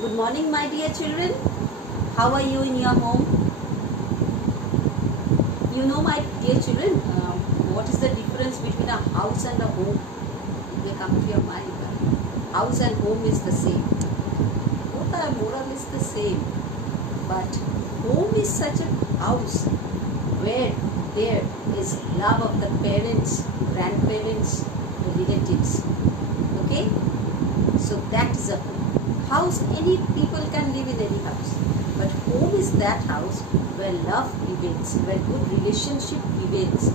Good morning, my dear children. How are you in your home? You know, my dear children, what is the difference between a house and a home? It may come to your mind. House and home is the same. Both are more or less the same. But home is such a house where there is love of the parents, grandparents, relatives. Okay? So that is a home. House, any people can live in any house. But home is that house where love prevails, where good relationship prevails.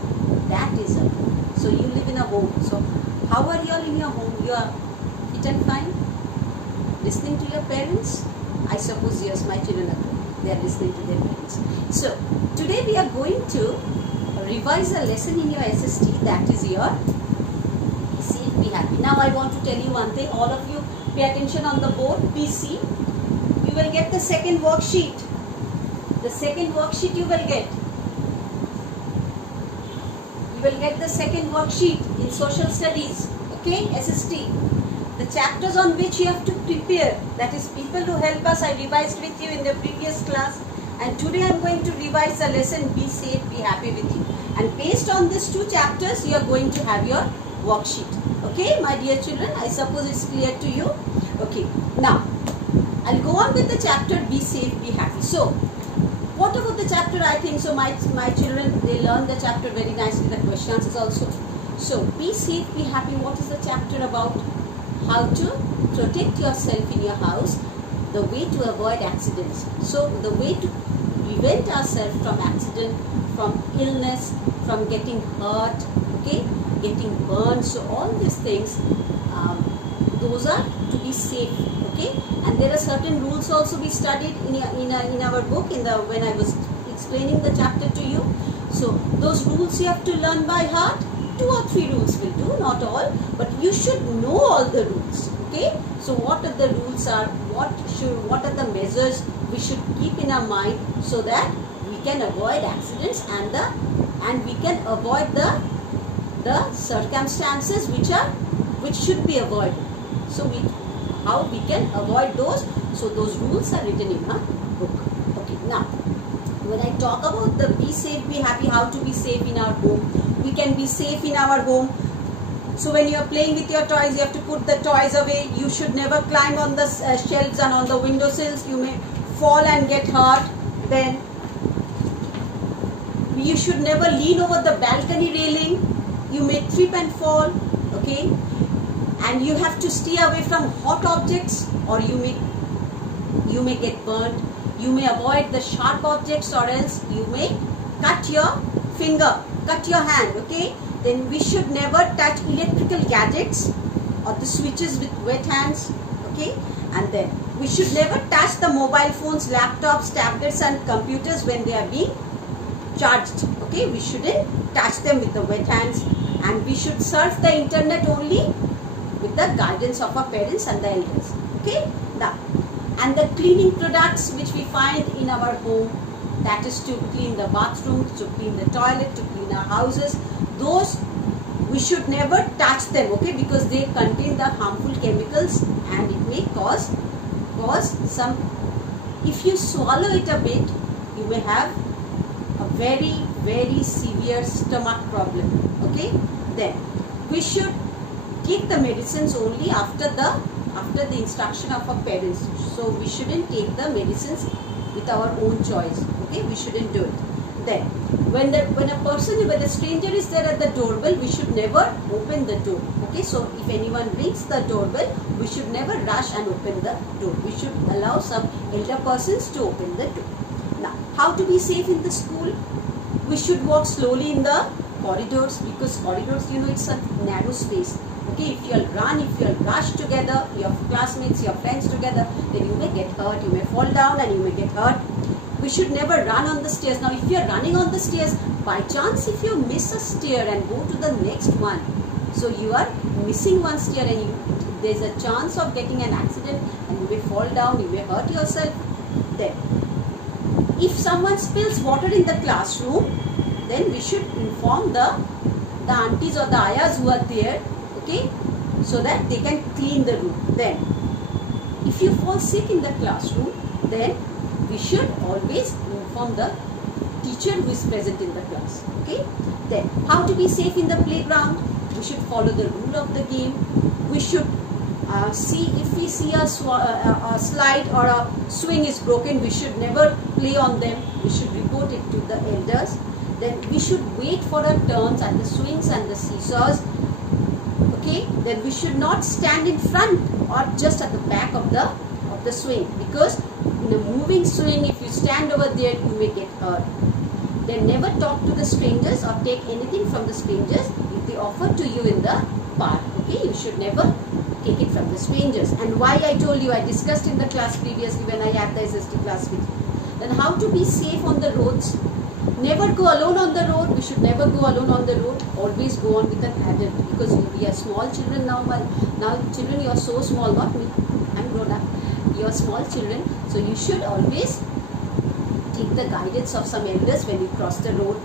That is a home. So you live in a home. So how are you all in your home? You are fit and fine? Listening to your parents? I suppose yes, my children are good. They are listening to their parents. So today we are going to revise a lesson in your SST, that is your Safe Be Happy. Now I want to tell you one thing. All of you pay attention on the board. PC. You will get the second worksheet. The second worksheet you will get. You will get the second worksheet in social studies. Okay, SST. The chapters on which you have to prepare. That is people who help us. I revised with you in the previous class. And today I am going to revise the lesson Be Safe, Be Happy with you. And based on these two chapters, you are going to have your worksheet. Okay, my dear children, I suppose it's clear to you. Okay, now I'll go on with the chapter Be Safe, Be Happy. So, what about the chapter? I think so. My children, they learn the chapter very nicely. The questions is also. So, Be Safe, Be Happy. What is the chapter about? How to protect yourself in your house. The way to avoid accidents. So, the way to prevent ourselves from accident, from illness, from getting hurt, okay, getting burned. So all these things, those are to be safe, okay. And there are certain rules also we studied in our book when I was explaining the chapter to you. So those rules you have to learn by heart. 2 or 3 rules will do, not all, but you should know all the rules, okay. So what are the rules are? What are the measures we should keep in our mind so that we can avoid accidents and we can avoid the circumstances which should be avoided. So how we can avoid those? So those rules are written in our book. Okay, now when I talk about the Be Safe, Be Happy, how to be safe in our home, we can be safe in our home. So when you are playing with your toys, you have to put the toys away. You should never climb on the shelves and on the windowsills. You may fall and get hurt. Then you should never lean over the balcony railing. You may trip and fall. Okay, and you have to stay away from hot objects, or you may get burned. You may avoid the sharp objects, or else you may cut your finger, cut your hand. Okay. Then we should never touch electrical gadgets or the switches with wet hands, okay. And then we should never touch the mobile phones, laptops, tablets and computers when they are being charged, okay. We shouldn't touch them with the wet hands, and we should surf the internet only with the guidance of our parents and the elders, okay. Now, and the cleaning products which we find in our home, that is to clean the bathroom, to clean the toilet, to clean our houses, those we should never touch them, okay, because they contain the harmful chemicals and it may cause some, if you swallow it a bit, you may have a very, very severe stomach problem, okay. Then we should take the medicines only after the instruction of our parents. So we shouldn't take the medicines with our own choice, okay, we shouldn't do it. Then when a stranger is there at the doorbell, we should never open the door, okay. So if anyone rings the doorbell, we should never rush and open the door. We should allow some elder persons to open the door. Now, how to be safe in the school? We should walk slowly in the corridors, because corridors, you know, it's a narrow space, okay. If you'll run, if you'll rush together, your classmates, your friends together, then you may get hurt, you may fall down and you may get hurt. We should never run on the stairs. Now, if you are running on the stairs, by chance if you miss a stair and go to the next one, so you are missing one stair and there is a chance of getting an accident and you may fall down, you may hurt yourself. Then, if someone spills water in the classroom, then we should inform the aunties or the ayahs who are there, okay, so that they can clean the room. Then, if if you fall sick in the classroom, then we should always inform the teacher who is present in the class. Okay. Then how to be safe in the playground? We should follow the rule of the game. We should see if we see a slide or a swing is broken, we should never play on them. We should report it to the elders. Then we should wait for our turns at the swings and the seesaws. Okay. Then we should not stand in front or just at the back of the swing, because in a moving swing, if you stand over there, you may get hurt. Then never talk to the strangers or take anything from the strangers if they offer to you in the park. Okay, you should never take it from the strangers. And why I told you, I discussed in the class previously when I had the SST class with you. Then how to be safe on the roads. Never go alone on the road. We should never go alone on the road. Always go on with an adult, because we are small children now. Now children, you are so small, not me. I'm grown up. You are small children, so you should always take the guidance of some elders when you cross the road.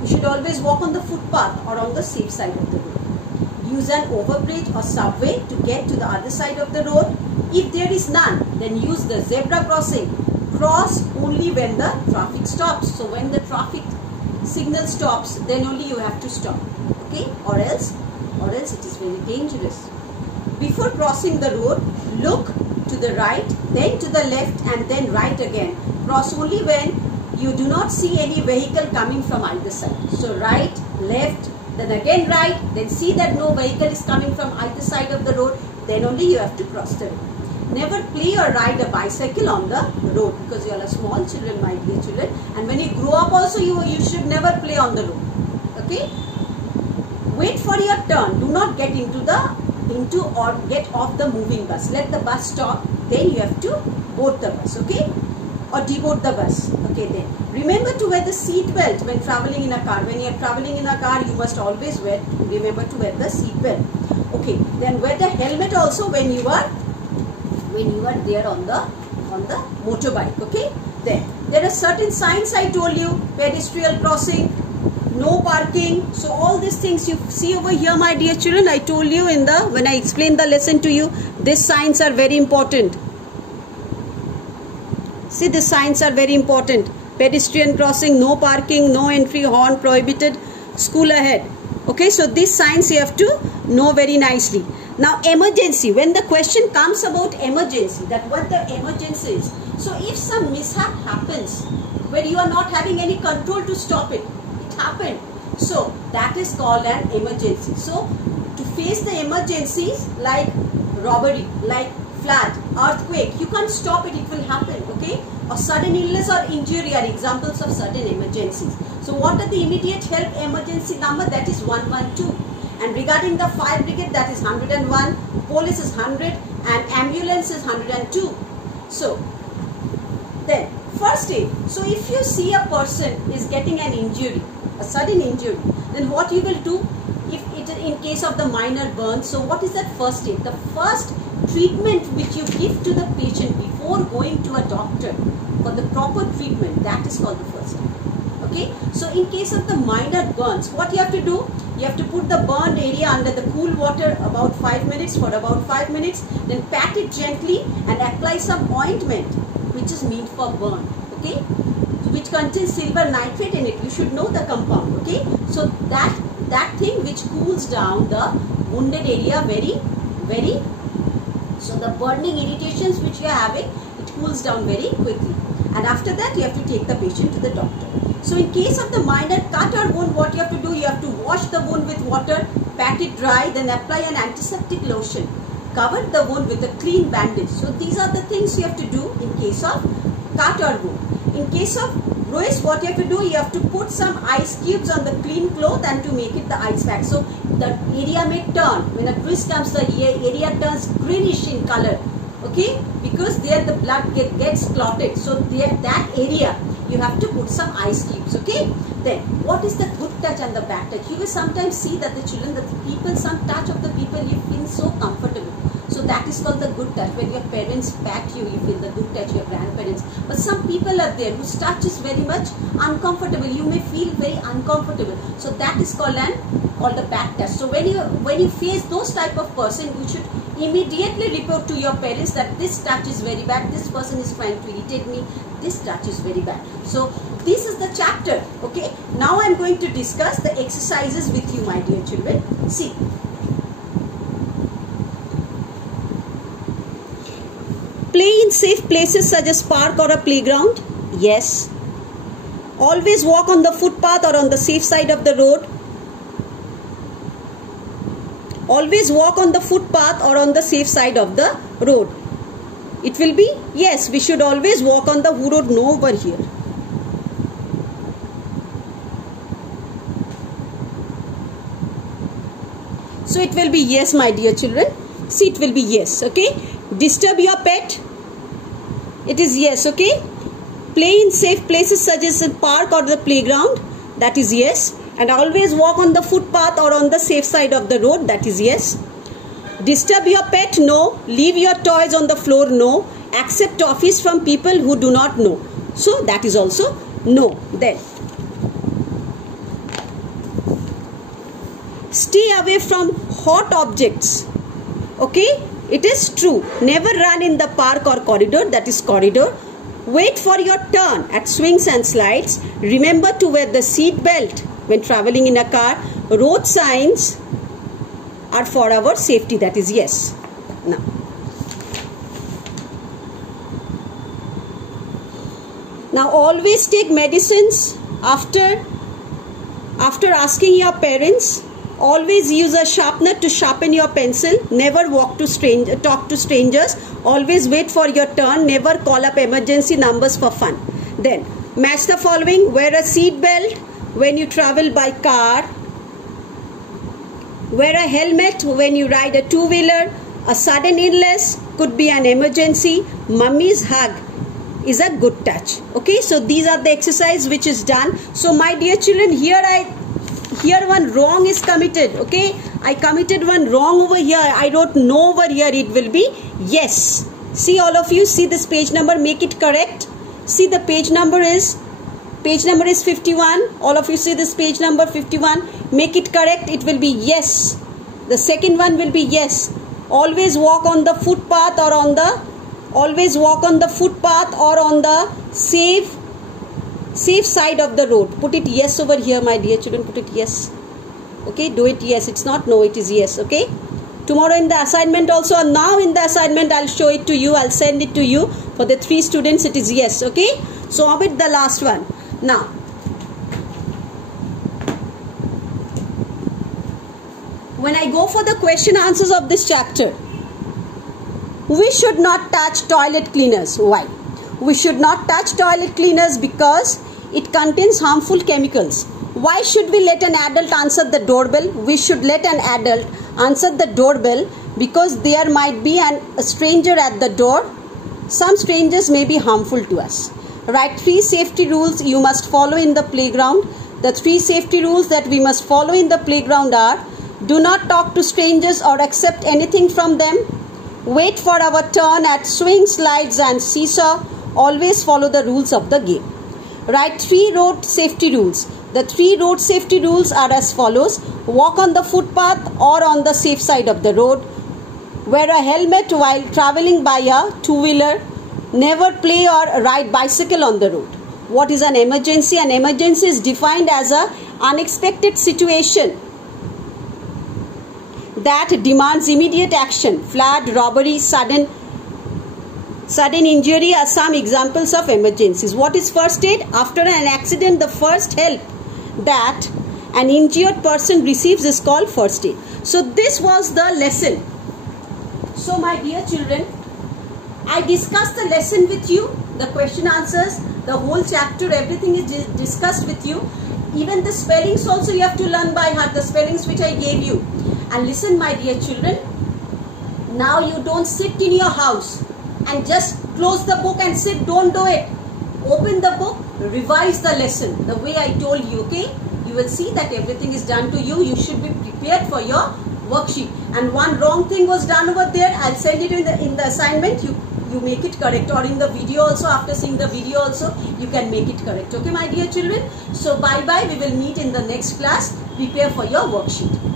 You should always walk on the footpath or on the safe side of the road. Use an overbridge or subway to get to the other side of the road. If there is none, then use the zebra crossing. Cross only when the traffic stops. So when the traffic signal stops, then only you have to stop. Okay, or else it is very dangerous. Before crossing the road, look to the right, then to the left, and then right again. Cross only when you do not see any vehicle coming from either side. So right, left, then again right, then see that no vehicle is coming from either side of the road, then only you have to cross the road. Never play or ride a bicycle on the road, because you are a small children, my dear children, and when you grow up also you should never play on the road. Okay. Wait for your turn. Do not get into or get off the moving bus. Let the bus stop, then you have to board the bus. Okay, or deboard the bus. Okay, then remember to wear the seat belt when traveling in a car. When you are traveling in a car, you must always remember to wear the seat belt. Okay, then wear the helmet also when you are there on the motorbike. Okay, then there are certain signs I told you: pedestrian crossing, no parking. So all these things you see over here, my dear children, I told you when I explained the lesson to you, these signs are very important. See, the signs are very important. Pedestrian crossing, no parking, no entry, horn prohibited, school ahead. Okay, so these signs you have to know very nicely. Now emergency, when the question comes about emergency, that what the emergency is. So if some mishap happens where you are not having any control to stop it, happened. So that is called an emergency. So to face the emergencies like robbery, like flood, earthquake, you can't stop it, it will happen. Okay, or sudden illness or injury are examples of sudden emergencies. So what are the immediate help emergency number? That is 112. And regarding the fire brigade, that is 101, police is 100, and ambulance is 102. So then first aid. So if you see a person is getting an injury, a sudden injury, then what you will do if it is in case of the minor burns? So what is that first aid? The first treatment which you give to the patient before going to a doctor for the proper treatment, that is called the first aid. Okay, so in case of the minor burns, what you have to do? You have to put the burned area under the cool water for about 5 minutes, then pat it gently and apply some ointment which is meant for burn. Okay, which contains silver nitrate in it. You should know the compound. Okay, so that thing which cools down the wounded area very. So the burning irritations which you are having, it cools down very quickly. And after that, you have to take the patient to the doctor. So in case of the minor cut or wound, what you have to do? You have to wash the wound with water, pat it dry, then apply an antiseptic lotion. Cover the wound with a clean bandage. So these are the things you have to do in case of cut or wound. In case of bruise, what you have to do? You have to put some ice cubes on the clean cloth and to make it the ice pack. So the area may turn. When a bruise comes, the area turns greenish in color. Okay, because there the blood gets clotted. So there, that area you have to put some ice cubes. Okay, then what is the good touch and the bad touch? You will sometimes see that the children, the people, some touch of the people, you feel so comfortable. So that is called the good touch. When your parents pat you, you feel the good touch, your grandparents. But some people are there whose touch is very much uncomfortable. You may feel very uncomfortable. So that is called the bad touch. So when you face those type of person, you should Immediately report to your parents that this touch is very bad, this person is trying to irritate me, this touch is very bad. So this is the chapter. Okay, now I am going to discuss the exercises with you, my dear children. See, play in safe places such as park or a playground. Yes. Always walk on the footpath or on the safe side of the road. Always walk on the footpath or on the safe side of the road. It will be yes, we should always walk on the road. No, over here. So it will be yes, my dear children. See, it will be yes. Okay. Disturb your pet. It is yes. Okay. Play in safe places such as a park or the playground. That is yes. And always walk on the footpath or on the safe side of the road. That is yes. Disturb your pet. No. Leave your toys on the floor. No. Accept toffees from people who do not know. So that is also no. Then stay away from hot objects. Okay. It is true. Never run in the park or corridor. That is corridor. Wait for your turn at swings and slides. Remember to wear the seat belt when traveling in a car. Road signs are for our safety. That is yes. Now always take medicines after asking your parents. Always use a sharpener to sharpen your pencil. Never talk to strangers. Always wait for your turn. Never call up emergency numbers for fun. Then match the following. Wear a seat belt when you travel by car. Wear a helmet when you ride a two-wheeler. A sudden illness could be an emergency. Mummy's hug is a good touch. Okay, so these are the exercise which is done. So my dear children, here one wrong is committed. Okay, I committed one wrong over here. I wrote no over here. It will be yes. See, all of you, see this page number, make it correct. See, the page number is 51. All of you see this page number 51. Make it correct. It will be yes. The second one will be yes. Always walk on the footpath or on the safe side of the road. Put it yes over here, my dear children. Put it yes. Okay, do it yes. It's not no, it is yes. Okay. Tomorrow in the assignment also, now in the assignment I'll show it to you. I'll send it to you. For the 3 students it is yes. Okay. So omit the last one. Now, when I go for the question answers of this chapter, we should not touch toilet cleaners. Why? We should not touch toilet cleaners because it contains harmful chemicals. Why should we let an adult answer the doorbell? We should let an adult answer the doorbell because there might be a stranger at the door. Some strangers may be harmful to us. Write 3 safety rules you must follow in the playground. The 3 safety rules that we must follow in the playground are: do not talk to strangers or accept anything from them. Wait for our turn at swing, slides and seesaw. Always follow the rules of the game. Write 3 road safety rules. The 3 road safety rules are as follows: walk on the footpath or on the safe side of the road. Wear a helmet while traveling by a two-wheeler. Never play or ride bicycle on the road. What is an emergency? An emergency is defined as an unexpected situation that demands immediate action. Flood, robbery, sudden injury are some examples of emergencies. What is first aid? After an accident, the first help that an injured person receives is called first aid. So this was the lesson. So my dear children, I discussed the lesson with you, the question answers, the whole chapter, everything is discussed with you. Even the spellings also you have to learn by heart, the spellings which I gave you. And listen, my dear children, now you don't sit in your house and just close the book and sit. Don't do it. Open the book, revise the lesson the way I told you. Okay, you will see that everything is done to you. You should be prepared for your worksheet. And one wrong thing was done over there. I'll send it in the assignment. You make it correct, or in the video also. After seeing the video also, you can make it correct. Okay, my dear children. So bye bye. We will meet in the next class. Prepare for your worksheet.